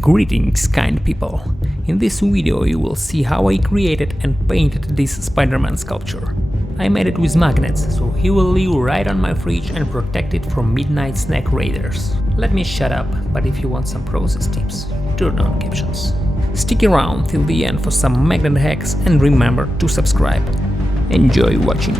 Greetings, kind people! In this video you will see how I created and painted this Spider-Man sculpture. I made it with magnets, so he will live right on my fridge and protect it from midnight snack raiders. Let me shut up, but if you want some process tips, turn on captions. Stick around till the end for some magnet hacks and remember to subscribe. Enjoy watching!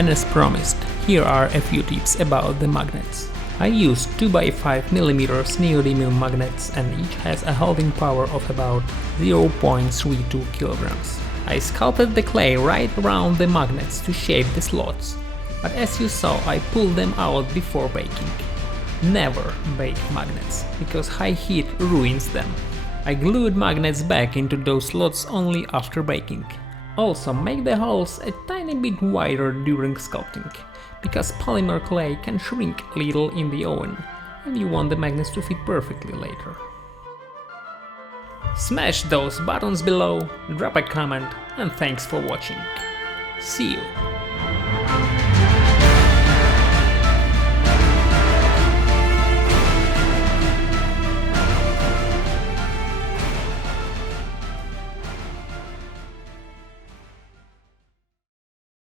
And as promised, here are a few tips about the magnets. I used 2x5mm neodymium magnets and each has a holding power of about 0.32 kg. I sculpted the clay right around the magnets to shape the slots, but as you saw I pulled them out before baking. Never bake magnets, because high heat ruins them. I glued magnets back into those slots only after baking. Also make the holes a tiny bit wider during sculpting, because polymer clay can shrink a little in the oven, and you want the magnets to fit perfectly later. Smash those buttons below, drop a comment, and thanks for watching. See you!